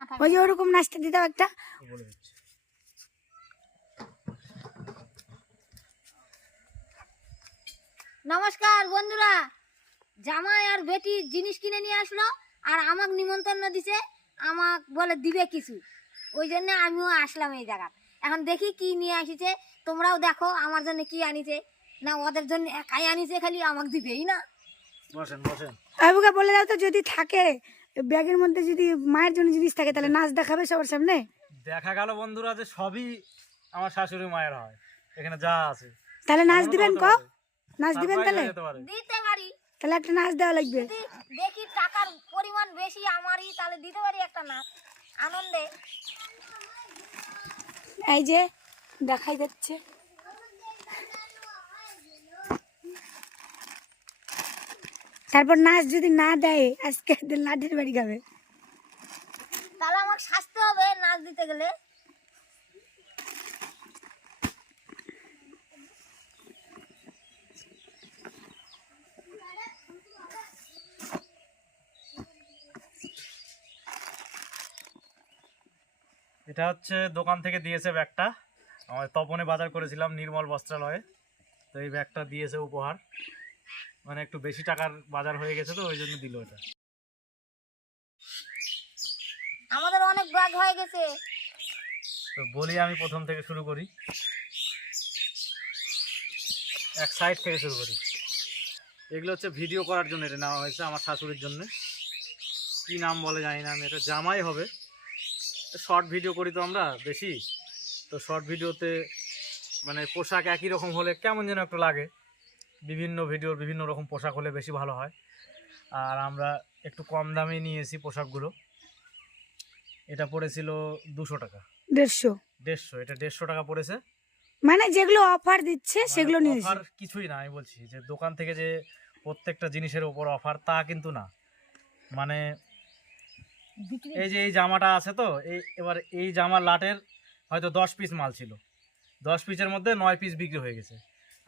ওই যে ওরকম নাচতে দিতাম একটা। নমস্কার বন্ধুরা, জামাই আর বেটি জিনিস কিনে নিয়ে আসলো আর আমাকে নিমন্ত্রণ দিছে, আমাকে বলে দিবে কিছু, ওই জন্য আমিও আসলাম এই জায়গা। এখন দেখি কি নিয়ে আসিছে, তোমরাও দেখো আমার জন্য কি আনিছে। না ওদের জন্য একাই আনিছে, খালি আমাকে দিবেই না। বসেন বসেন। আবুকে বলে দাও তো, যদি থাকে ব্যাগের মধ্যে, যদি মায়ের জন্য জিনিস থাকে তাহলে নাচ দেখাবে সবার সামনে। দেখা গেল বন্ধুরা যে সবই আমার শাশুড়ি মায়ের হয়, এখানে যা আছে। তাহলে নাচ এমনও তো দিবেন হতে ক পারে। নাচ দিবেন Surprise তাহলে? হয়ে যেতে পারে। দিতে পারি, তাহলে একটা নাচ দেওয়া লাগবে। যদি দেখি টাকার পরিমাণ বেশি আমারই, তাহলে দিতে পারি একটা নাচ আনন্দে। এই যে দেখাই যাচ্ছে, তারপর নাচ যদি না দেয় আজকে লাঠির বাড়ি খাবে। তাহলে আমাকে সাজতে হবে নাচ দিতে গেলে। এটা হচ্ছে দোকান থেকে দিয়েছে ব্যাগটা, আমার তপনে বাজার করেছিলাম নির্মল বস্ত্রালয়ে, তো এই ব্যাগটা দিয়েছে উপহার। মানে একটু বেশি টাকার বাজার হয়ে গেছে তো ওই জন্য দিল এটা। আমাদের অনেক ব্যাগ হয়ে গেছে। তো বলি আমি প্রথম থেকে শুরু করি, এক সাইড থেকে শুরু করি। এগুলো হচ্ছে ভিডিও করার জন্য এটা নেওয়া হয়েছে আমার শাশুড়ির জন্য। কি নাম বলে জানি না আমি, এটা জামাই হবে। শর্ট ভিডিও করি তো আমরা বেশি, তো শর্ট ভিডিওতে মানে পোশাক একই রকম হলে কেমন যেন একটু লাগে। বিভিন্ন ভিডিওর বিভিন্ন রকম পোশাক হলে বেশি ভালো হয়। আর আমরা একটু কম দামে নিয়েছি পোশাকগুলো। এটা পড়েছিল 200 টাকা। 150 150, এটা 150 টাকা পড়েছে। মানে যেগুলো অফার দিচ্ছে সেগুলো নিয়েছি। অফার কিছুই না, আমি বলছি যে দোকান থেকে যে প্রত্যেকটা জিনিসের উপর অফার তা কিন্তু না। মানে এই যে এই জামাটা আছে তো, এবার এই জামার লাটের হয়তো 10 পিস মাল ছিল, 10 পিসের মধ্যে 9 পিস বিক্রি হয়ে গেছে,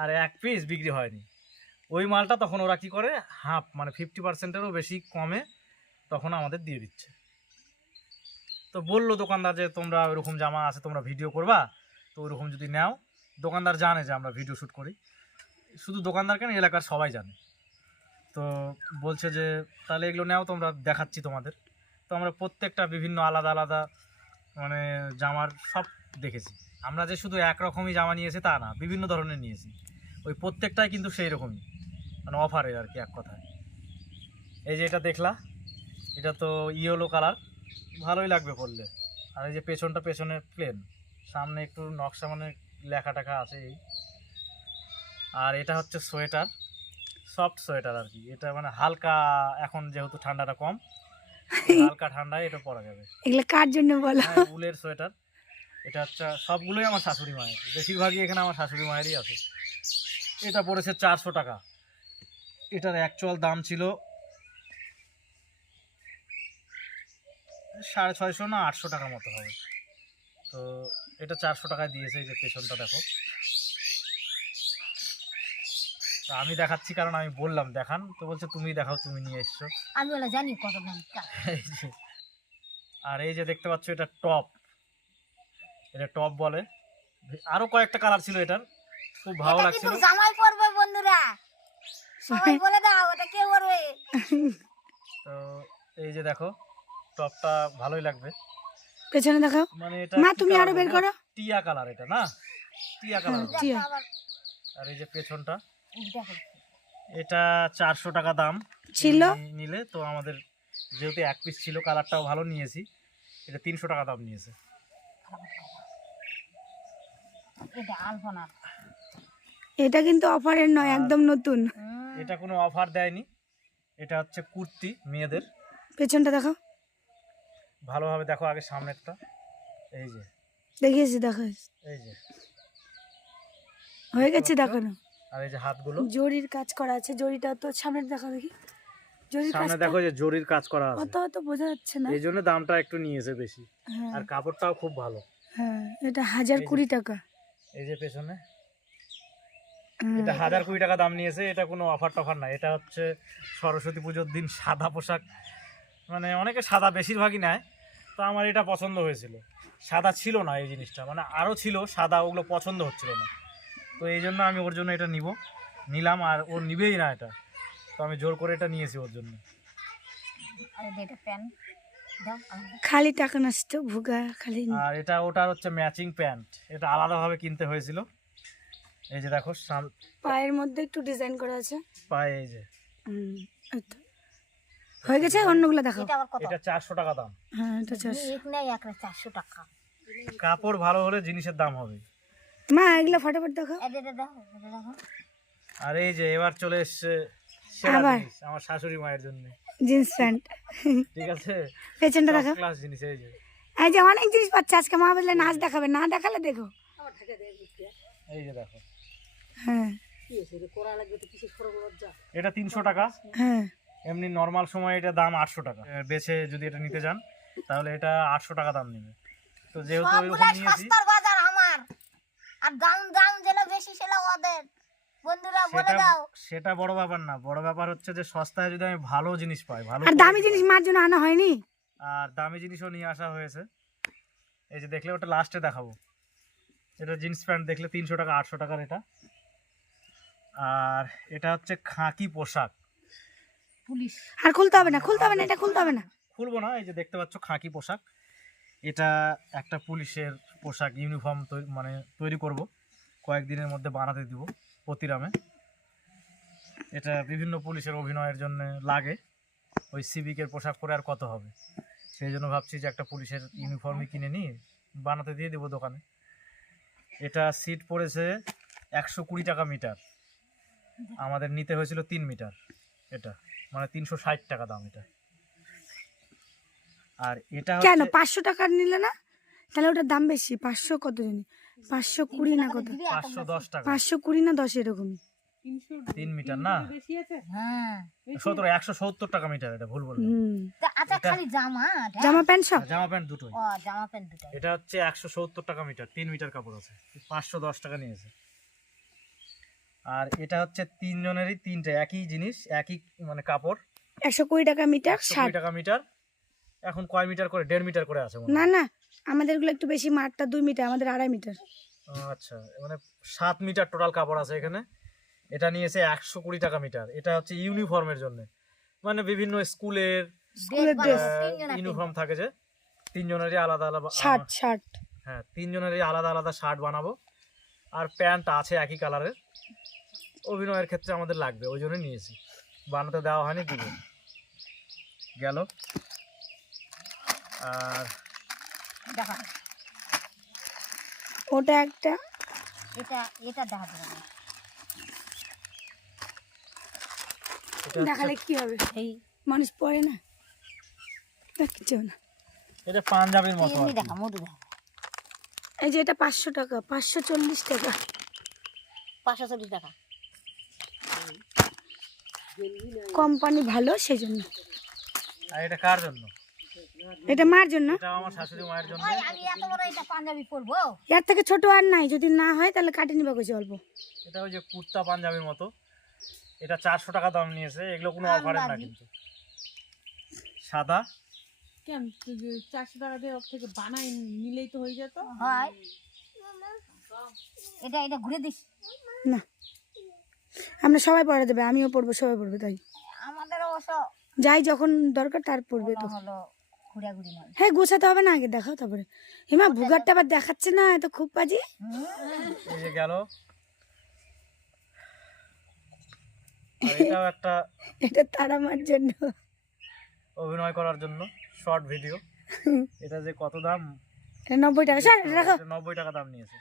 আর 1 পিস বিক্রি হয়নি। ওই মালটা তখন ওরা কি করে, হাফ মানে 50%-এরও বেশি কমে তখন আমাদের দিয়ে দিচ্ছে। তো বললো দোকানদার যে তোমরা ওইরকম জামা আছে, তোমরা ভিডিও করবা, তো ওইরকম যদি নাও। দোকানদার জানে যে আমরা ভিডিও শ্যুট করি, শুধু দোকানদার কেন, এলাকার সবাই জানে। তো বলছে যে তাহলে এগুলো নাও, তোমরা দেখাচ্ছি তোমাদের। তো আমরা প্রত্যেকটা বিভিন্ন আলাদা আলাদা মানে জামার সব দেখেছি। আমরা যে শুধু একরকমই জামা নিয়েছি তা না, বিভিন্ন ধরনের নিয়েছি। ওই প্রত্যেকটাই কিন্তু সেই রকমই, মানে অফারের আর কি এক কথায়। এই যে এটা দেখলা, এটা তো ইয়েলো কালার, ভালোই লাগবে পরলে। আর এই যে পেছনটা, পেছনে প্লেন, সামনে একটু নকশা মানে লেখা টাকা আছে এই। আর এটা হচ্ছে সোয়েটার, সফট সোয়েটার আর কি। এটা মানে হালকা, এখন যেহেতু ঠান্ডাটা কম, হালকা ঠান্ডায় এটা পরা যাবে। এগুলো কার জন্য বলো? হ্যাঁ, উলের সোয়েটার। এটা হচ্ছে সবগুলোই আমার শাশুড়ি মায়ের, বেশিরভাগই এখানে আমার শাশুড়ি মায়েরই আছে। এটা পড়েছে 400 টাকা। এটার অ্যাকচুয়াল দাম ছিল 650 না 800 টাকা মতো হবে। তো এটা 400 টাকায় দিয়েছে। এই যে পেছনটা দেখো, তো আমি দেখাচ্ছি কারণ আমি বললাম দেখান, তো বলছে তুমি দেখাও, তুমি নিয়ে এসছো। আমি বলে জানি কত দাম। এই যে, আর এই যে দেখতে পাচ্ছ এটা টপ, এটা টপ বলে। আরো কয়েকটা কালার ছিল এটার, খুব ভালো এটা লাগছিল। কিন্তু জামাই পরবে বন্ধুরা, সবাই বলে দাও এটা কে পরবে। তো এই যে দেখো, টপটা ভালোই লাগবে। পেছনে দেখাও মানে এটা মা, কি তুমি কালার আরো বের বলবো? করো। টিয়া কালার এটা না, টিয়া কালার। হ্যাঁ, টিয়া। আবার আর এই যে পেছনটা, দেখো, এটা 400 টাকা দাম ছিল। নিলে। তো আমাদের যেহেতু 1 পিস ছিল, কালারটাও ভালো নিয়েছি, এটা 300 টাকা দাম নিয়েছে। এটা আলপনা। এটা কিন্তু অফারের নয়, একদম নতুন। এটা কোনো অফার দেয়নি, এটা হচ্ছে কুর্তি মেয়েদের। পেছনটা দেখাও, ভালোভাবে দেখো আগে সামনেরটা, এই যে দেখিয়েছি, দেখো এই যে হয়ে গেছে দেখানো। আর এই যে হাতগুলো জরির কাজ করা আছে, জরিটা তো সামনে দেখো, দেখি জরির সামনে কাজটা দেখো, যে জরির কাজ করা আছে, অত অত বোঝা যাচ্ছে না। এই জন্য দামটা একটু নিয়েছে বেশি। হ্যাঁ আর কাপড়টাও খুব ভালো। হ্যাঁ, এটা 1020 টাকা। এই যে পেছনে, হ্যাঁ, এটা 1020 টাকা দাম নিয়েছে। এটা কোনো অফার টফার না, এটা হচ্ছে সরস্বতী পুজোর দিন সাদা পোশাক, মানে অনেকে সাদা বেশিরভাগই নেয়, তো তো আমার এটা পছন্দ হয়েছিল, সাদা ছিল না এই জিনিসটা, মানে আরও ছিল সাদা, ওগুলো পছন্দ হচ্ছিল না। তো এই জন্য আমি ওর জন্য এটা নিলাম, আর ও নিবেই না এটা, তো আমি জোর করে এটা নিয়েছি ওর জন্য। এটা প্যান্ট দাও আমাকে। খালি টাকা নষ্ট, ভুগা খালি। আর এটা ওটার হচ্ছে ম্যাচিং প্যান্ট, এটা আলাদাভাবে কিনতে হয়েছিল। এই যে দেখো পায়ের মধ্যে একটু ডিজাইন করা আছে পায়ে, এই যে এই তো। হয়ে গেছে, অন্যগুলো দেখো। এটা আবার কত? এটা 400 টাকা দাম। হ্যাঁ এটা 400। এক নেই একটা 400 টাকা। কাপড় ভালো হলে জিনিসের দাম হবে। মা এগুলো ফটাফট দেখো। এটা দাও, এটা দেখো। আর এই যে এবার চলে এসছে সেরা আবার? জিনিস আমার শাশুড়ি মায়ের জন্য, জিন্স প্যান্ট। ঠিক আছে, পেছনটা দেখো। ক্লাস জিনিস। এই যে এই যে অনেক জিনিস পাচ্ছে আজকে, মা বললে নাচ দেখাবে, না দেখালে দেখো। এই যে দেখো, হ্যাঁ এটা 300 টাকা। হ্যাঁ এমনি নর্মাল সময় এটা দাম 800 টাকা। বেছে যদি এটা নিতে যান তাহলে এটা 800 টাকা দাম নেবে। তো যেহেতু সবগুলা ওইরকম নিয়েছি, সস্তার বাজার আমার, আর দাম যেটা বেশি সেটা ওদের। বন্ধুরা বলে দাও। সেটা বড় ব্যাপার না, বড় ব্যাপার হচ্ছে যে সস্তায় যদি আমি ভালো জিনিস পাই, ভালো আর দামি জিনিস মার জন্য আনা হয়নি। আর দামি জিনিসও নিয়ে আসা হয়েছে। এই যে দেখলে ওটা লাস্টে দেখাবো, এটা জিন্স প্যান্ট দেখলে 300 টাকা 800 টাকার এটা। আর এটা হচ্ছে খাকি পোশাক, পুলিশ। আর খুলতে হবে না, খুলতে হবে না, এটা খুলতে হবে না। খুলবো না। এই যে দেখতে পাচ্ছ খাকি পোশাক, এটা একটা পুলিশের পোশাক, ইউনিফর্ম মানে তৈরি করব, কয়েকদিনের মধ্যে বানাতে দিব প্রতিরামে। এটা বিভিন্ন পুলিশের অভিনয়ের জন্য লাগে, ওই সিভিকের পোশাক পরে আর কত হবে, সেই জন্য ভাবছি যে একটা পুলিশের ইউনিফর্মই কিনে নিয়ে বানাতে দিয়ে দেবো দোকানে। এটা সিট পড়েছে 120 টাকা মিটার, আমাদের নিতে হয়েছিল 3 মিটার, এটা মানে 360 টাকা দাম এটা। আর এটা কেন হচ্ছে 500 টাকার নিলে না? তাহলে ওটার দাম বেশি। 500 কত জানি, 520 না কত, 510 টাকা, 520 না 10 এরকমই। 3 মিটার না, হ্যাঁ 170 টাকা মিটার, এটা ভুল বললাম। আচ্ছা খালি জামা জামা প্যান্ট সব। জামা প্যান্ট দুটোই। ও জামা প্যান্ট দুটো। এটা হচ্ছে 170 টাকা মিটার, 3 মিটার কাপড় আছে, 510 টাকা নিয়েছে। আর এটা হচ্ছে 3 জনেরই 3টে একই জিনিস, একই মানে কাপড়, 120 টাকা মিটার, 120 60। টাকা মিটার। এখন কয় মিটার করে? 1.5 মিটার করে আছে মনে না হয়। না, আমাদের গুলো একটু বেশি, মারটা 2 মিটার, আমাদের 2.5 মিটার। আচ্ছা, মানে 7 মিটার টোটাল কাপড় আছে এখানে। এটা নিয়েছে 120 টাকা মিটার। এটা হচ্ছে ইউনিফর্মের জন্য, মানে বিভিন্ন স্কুলের স্কুলের ড্রেস। ইউনিফর্ম থাকে যে 3 জনেরই আলাদা আলাদা, 60। হ্যাঁ 3 জনেরই আলাদা আলাদা শার্ট বানাবো। আর প্যান্ট আছে একই কালারের, অভিনয়ের ক্ষেত্রে আমাদের লাগবে, ওই জন্য নিয়েছি, বানাতে দেওয়া হয়নি, দিব গেল। আর দেখা ওটা একটা, এটা দেখা যাবে না। এটা হচ্ছে- দেখালে কি হবে? এই মানুষ পড়ে না, কিছু না। এটা পাঞ্জাবির মতো আর এমনি কি। দেখা মধু দেখা। এই যে এটা 500 টাকা, 540 টাকা। 540 টাকা। কোম্পানি ভালো সেই জন্য। আর এটা কার জন্য? এটা মার জন্য। এটা আমার শাশুড়ি মায়ের জন্য। ওই আমি এত বড় এটা পাঞ্জাবি পরবো? এর থেকে ছোট আর নাই, যদি না হয় তাহলে কাটে নিবা কিছু অল্প। এটা ওই যে কুর্তা পাঞ্জাবির মতো, এটা 400 টাকা দাম নিয়েছে। এগুলো কোনো অফারের না কিন্তু, সাদা। কেন 400 টাকা দিয়ে ওর থেকে বানাই নিলেই তো হয়ে যেত। হয় এটা ঘুরে দিস। না, আমরা সবাই পড়ে দেবে, আমিও পড়বো, সবাই পড়বে, তাই আমাদের অবশ্য যাই যখন দরকার তার পড়বে তো। হলো ঘুরাঘুরি নয়। হ্যাঁ গোছাতে হবে না, আগে দেখাও তারপরে। হিমা ভুগারটা আবার দেখাচ্ছে না, এত খুব বাজি। এই যে গেল। আর এটাও একটা এটা তারা মার জন্য। অভিনয় করার জন্য শর্ট ভিডিও। এটা যে কত দাম, এটা 90 টাকা। স্যার রাখো। এটা 90 টাকা দাম নিয়েছে।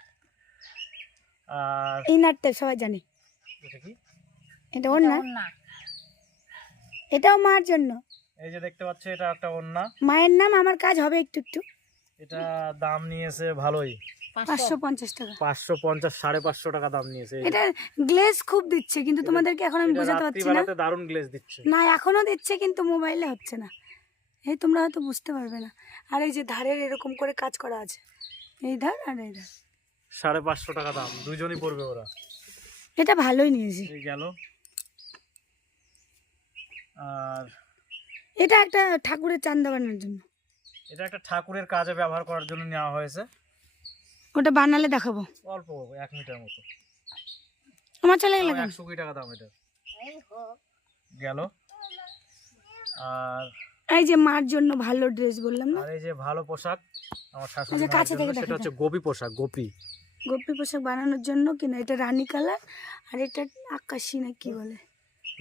আর ইনার টেপ সবাই জানে। এটা কি? এটা ওর না, না এটাও মার জন্য। এই যে দেখতে পাচ্ছ, এটা একটা ওড়না। মায়ের নাম, আমার কাজ হবে একটু একটু। এটা দাম নিয়েছে ভালোই, 550 টাকা। 550 550 টাকা দাম নিয়েছে। এটা গ্লেজ খুব দিচ্ছে, কিন্তু তোমাদেরকে এখন আমি বোঝাতে পারছি না। রাত্রিবেলাতে দারুণ গ্লেজ দিচ্ছে। না এখনো দিচ্ছে, কিন্তু মোবাইলে হচ্ছে না। এই তোমরা হয়তো বুঝতে পারবে না। আর এই যে ধারের এরকম করে কাজ করা আছে, এই ধার আর এই ধার। 550 টাকা দাম, দুইজনই পড়বে ওরা। এটা ভালোই নিয়েছি। এই গেল। আর এটা একটা ঠাকুরের চান্দা বানানোর জন্য। এটা একটা ঠাকুরের কাজে ব্যবহার করার জন্য নেওয়া হয়েছে। ওটা বানালে দেখাবো। অল্প 1 মিটার মতো, আমার চলে গেল কেন? 120 টাকা দাম এটা এই হোক। গেল। আর এই যে মার জন্য ভালো ড্রেস বললাম না, আর এই যে ভালো পোশাক আমার শাশুড়ি আচ্ছা, মায়ের কাছে থেকে জন্য, সেটা দেখা হচ্ছে গোপী পোশাক। গোপী গোপী পোশাক বানানোর জন্য কিনা, এটা রানী কালার আর এটা আকাশি না কি বলে,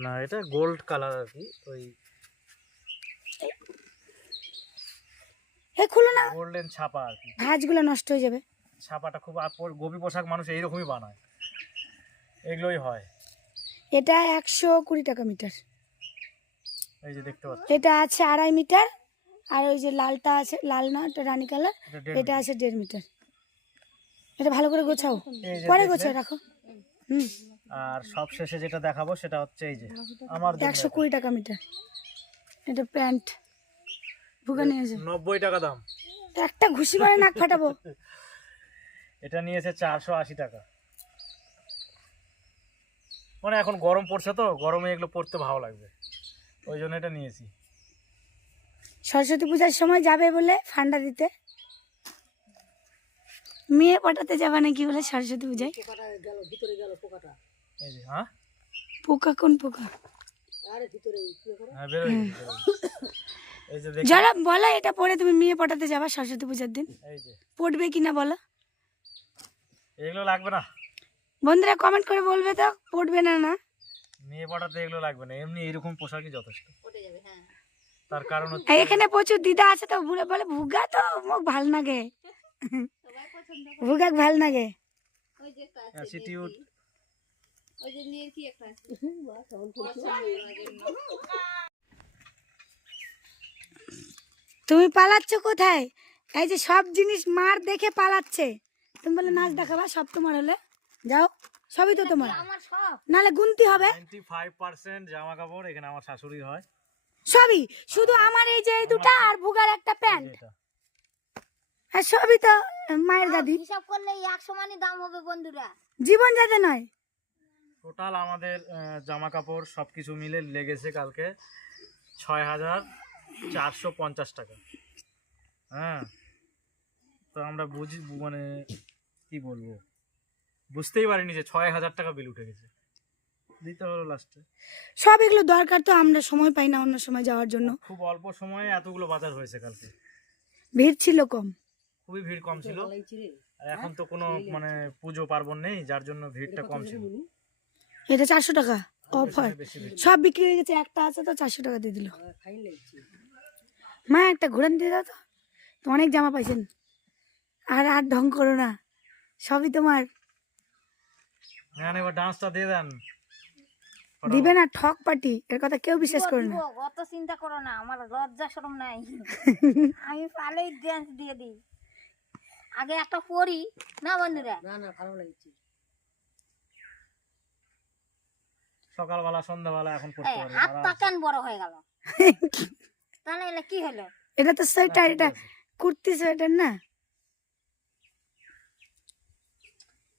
না, এটা গোল্ড কালার আর কি, ওই এ খুলো না, গোল্ডেন ছাপা আর কি। ভাঁজগুলো নষ্ট হয়ে যাবে। ছাপাটা খুব, আর গোপী পোশাক মানুষ এইরকমই বানায়, এগুলোই হয়। এটা 120 টাকা মিটার। এই যে দেখতে পাচ্ছ, এটা আছে 2.5 মিটার, আর ওই যে লালটা আছে, লাল না এটা রানী কালার, এটা 1.5 এটা আছে 1.5 মিটার। এটা ভালো করে গোছাও, এই যে পরে দেখলে। গোছাও রাখো। হুম, আর সব শেষে যেটা দেখাবো সেটা হচ্ছে এই যে আমার জন্য 120 টাকা মিটার। এটা প্যান্ট ভুগা নিয়ে যাও, 90 টাকা দাম। একটা ঘুষি মারে নাক ফাটাবো। এটা নিয়েছে 480 টাকা। মানে এখন গরম পড়ছে তো, গরমে এগুলো পড়তে ভালো লাগবে, ওই জন্য এটা নিয়েছি। সরস্বতী পূজার সময় যাবে বলে ফান্ডা দিতে, মেয়ে পাঠাতে যাবে নাকি বলে সরস্বতী পূজায়। এই যে হ্যাঁ পোকা কোন পোকা? হ্যাঁ বেরোয় গেছে, বেরোয় গেছে। এই যে দেখি, যারা বলো এটা পরে তুমি মেয়ে পাঠাতে যাবা সরস্বতী পূজার দিন, এই যে পড়বে কিনা বলো। এগুলো লাগবে না, বন্ধুরা কমেন্ট করে বলবে তো পড়বে না না। মেয়ে পড়াতে এগুলো লাগবে না, এমনি এরকম পোশাকই যথেষ্ট। উঠে যাবে, হ্যাঁ। তার কারণ হচ্ছে আর এখানে প্রচুর দিদা আছে তো, বলে বলে ভুগা তো মোক ভাল লাগে, ভুগাক ভাল লাগে। ওই যে একটা আছে, অ্যাটিটিউড। ওই যে নিয়ে কি একটা আছে। তুমি পালাচ্ছ কোথায়? এই যে সব জিনিস মার দেখে পালাচ্ছে, তুমি বলে নাচ দেখাবা, সব তোমার হলে যাও, সবই তো তোমার, আমার সব নালে গুনতি হবে। 95% জামা কাপড় এখানে আমার শাশুড়ি হয়। সবই শুধু আমার এই যে এই দুটা আর ভুগার একটা এই প্যান্ট, যে এটা। আর সবই তো মায়ের গাদি। হিসাব করলে 100 মানই দাম হবে বন্ধুরা। জীবন যাতে নয়। টোটাল আমাদের জামা কাপড় সবকিছু মিলে লেগেছে কালকে 6450 টাকা। হ্যাঁ, তো আমরা বুঝি, মানে কি বলবো, বুঝতেই পারিনি যে 6000 টাকা বিল উঠে গেছে, দিতে হলো লাস্টে। সব এগুলো দরকার তো, আমরা সময় পাই না অন্য সময় যাওয়ার জন্য, খুব অল্প সময়ে এতগুলো বাজার হয়েছে কালকে, ভিড় ছিল কম। খুবই ভিড় কম ছিল। আর এখন তো কোনো মানে পুজো পার্বণ নেই, যার জন্য ভিড়টা কম ছিল। এটা 400 টাকা অফ হয়, বেশি ভিড়। সব বিক্রি হয়ে গেছে, একটা আছে তো 400 টাকা দিয়ে দিল। মা একটা ঘুরান দিয়ে দাও তো অনেক জামা পাইছেন। আর আর ঢং করো না, সবই তোমার। হ্যাঁ, এবার ডান্সটা দিয়ে দেন। দিবে না, ঠক পার্টি, এর কথা কেউ বিশ্বাস করে না। দিব, অত চিন্তা করো না, আমার লজ্জা শরম নাই। আমি পালেই ডান্স দিয়ে দিই। আগে একটা পড়ি না বন্ধুরা। সকালবেলা সন্ধ্যাবেলা এখন এই করতে পারবো। হাত পা কেন বড় হয়ে গেল? তাহলে এলে কি হলো? এটা তো সোয়েটার, এটা কুর্তি সোয়েটার না।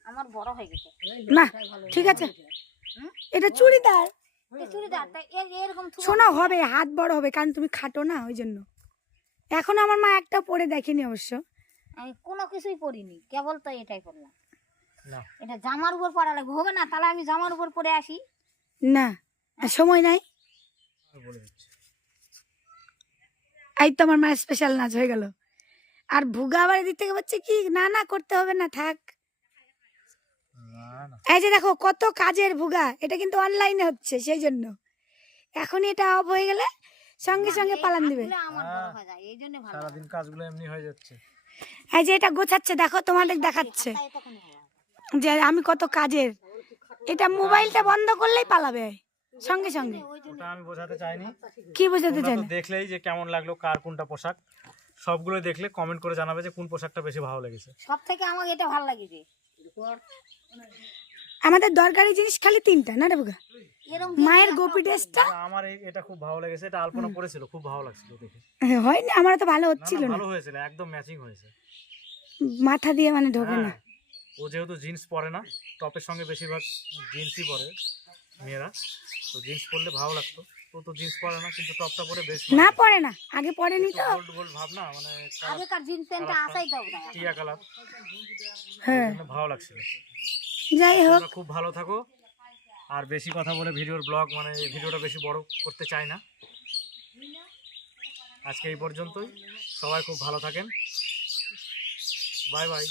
আমার বড় হয়ে গেছে। না ঠিক আছে, এটা চুড়িদার। এই চুড়িদার তাই এরকম থুবো। শোনা হবে, হাত বড় হবে, কারণ তুমি খাটো না ওই জন্য। এখন আমার মা একটা পরে দেখেনি অবশ্য। আমি কোনো কিছুই পরিনি, কেবল তো এটাই করলাম। না, এটা জামার উপর পরা লাগবে, হবে না? তাহলে আমি জামার উপর পরে আসি। না আর সময় নাই। আমি বলে দিচ্ছি। এই তো আমার মায়ের স্পেশাল নাচ হয়ে গেল। আর ভুগা আবার এদিক থেকে বলছে কি না না করতে হবে না, থাক। না না, এই যে দেখো কত কাজের ভুগা, এটা কিন্তু অনলাইনে হচ্ছে, সেই জন্য এখন এটা অফ হয়ে গেলে সঙ্গে সঙ্গে পালান দিবে। হাতগুলো আমার বড় হয়ে যায়, এই জন্য ভালো। সারাদিন কাজগুলো এমনি হয়ে যাচ্ছে। এই যে এটা গোছাচ্ছে, দেখো তোমাদের দেখাচ্ছে তাই তখনই হবে। যে আমি কত কাজের। এটা মোবাইলটা বন্ধ করলেই পালাবে সঙ্গে সঙ্গে। ওটা আমি বোঝাতে চাইনি, কি বোঝাতে তোমরা চাই তো না? দেখলেই যে কেমন লাগলো, কার কোনটা পোশাক, সবগুলো দেখলে কমেন্ট করে জানাবে যে কোন পোশাকটা বেশি ভালো লেগেছে। সব থেকে আমাকে এটা ভালো লাগছে। আমাদের দরকারি জিনিস খালি 3টা না রে ভুগা? এরকম মায়ের গোপী ড্রেসটা আমার এটা খুব ভালো লেগেছে, এটা আলপনা পরেছিল, খুব ভালো লাগছিল দেখে। হয়নি, আমার তো ভালো না, হচ্ছিল না, না, ভালো হয়েছিল, একদম ম্যাচিং হয়েছে। মাথা দিয়ে মানে ঢোকে না। হ্যাঁ, ও যেহেতু জিন্স পরে না, টপের সঙ্গে বেশিরভাগ জিন্সই পরে মেয়েরা, তো জিন্স পরলে ভালো লাগতো। ও তো জিন্স পরে না, কিন্তু টপটা পরে বেশ না পড়ে না, আগে পড়েনি তো। গোল্ড গোল্ড ভাব না, মানে আগেকার জিন্স প্যান্টটা আসাই দাও টিয়া কালার, হ্যাঁ ভালো লাগছিল। যাই হোক, তোমরা খুব ভালো থাকো। আর বেশি কথা বলে ভিডিওর ব্লগ মানে এই ভিডিওটা বেশি বড় করতে চাই না। আজকে এই পর্যন্তই, সবাই খুব ভালো থাকেন, বাই বাই।